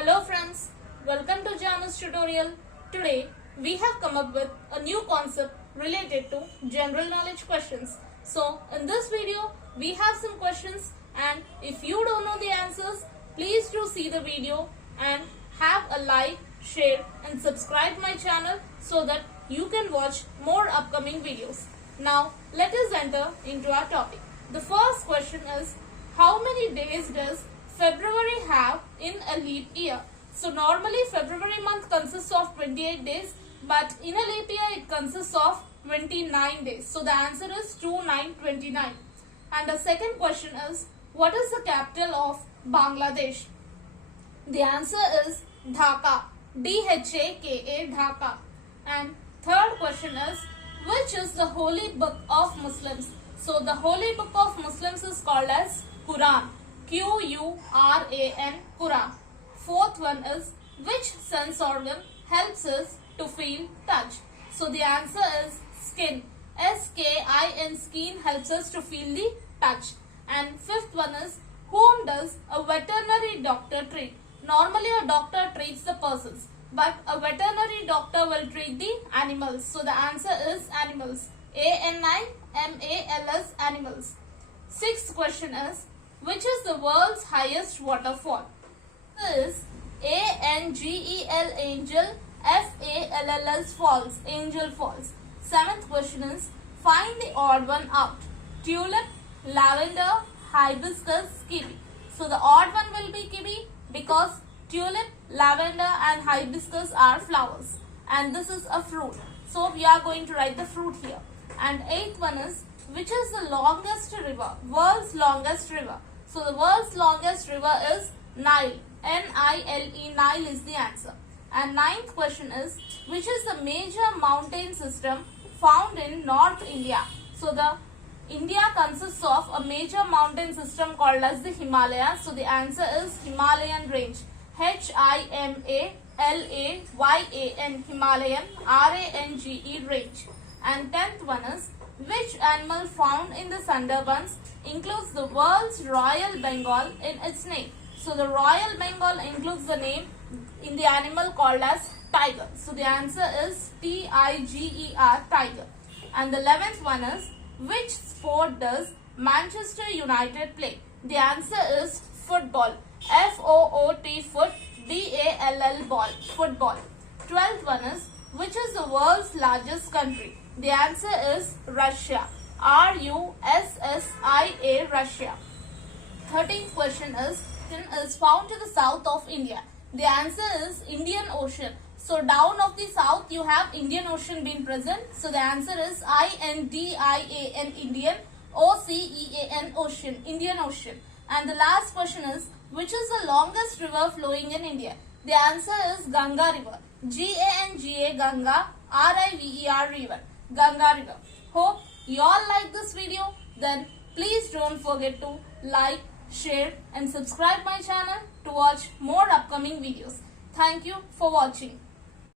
Hello friends, welcome to janu'stutorial. Today we have come up with a new concept related to general knowledge questions. So in this video we have some questions, and if you don't know the answers, please do see the video and have a like, share and subscribe my channel so that you can watch more upcoming videos. Now let us enter into our topic. The first question is, how many days does February have in a leap year? So normally February month consists of 28 days, but in a leap year it consists of 29 days. So the answer is 2929. And the second question is, what is the capital of Bangladesh? The answer is Dhaka. Dhaka, Dhaka. And third question is, which is the holy book of Muslims? So the holy book of Muslims is called as Quran. Quran, Quran. Fourth one is, which sense organ helps us to feel touch? So the answer is skin. Skin, skin helps us to feel the touch. And fifth one is, whom does a veterinary doctor treat? Normally a doctor treats the persons, but a veterinary doctor will treat the animals. So the answer is animals. Animals, animals. Sixth question is, which is the world's highest waterfall? Is Angel, Angel, Falls, Falls, Angel Falls. Seventh question is, find the odd one out. Tulip, lavender, hibiscus, kiwi. So the odd one will be kiwi because tulip, lavender and hibiscus are flowers, and this is a fruit. So we are going to write the fruit here. And eighth one is, which is the longest river? World's longest river. So the world's longest river is Nile. Nile, Nile is the answer. And ninth question is, which is the major mountain system found in North India? So the India consists of a major mountain system called as the Himalayas. So the answer is Himalayan range. Himalayan, Himalayan, Range. And 10th one is, which animal found in the Sundarbans includes the world's Royal Bengal in its name? So the Royal Bengal includes the name in the animal called as tiger. So the answer is Tiger, tiger. And the 11th one is, which sport does Manchester United play? The answer is football. Foot, foot, ball, ball, football. 12th one is, which is the world's largest country? The answer is Russia. Russia, Russia. 13th question is found to the south of India. The answer is Indian Ocean. So down of the south you have Indian Ocean being present. So the answer is Indian, Indian, Ocean, Ocean, Indian Ocean. And the last question is, which is the longest river flowing in India? The answer is Ganga River. Ganga, Ganga, River, River, Ganga River. Hope you all like this video. Then please don't forget to like, share and subscribe my channel to watch more upcoming videos. Thank you for watching.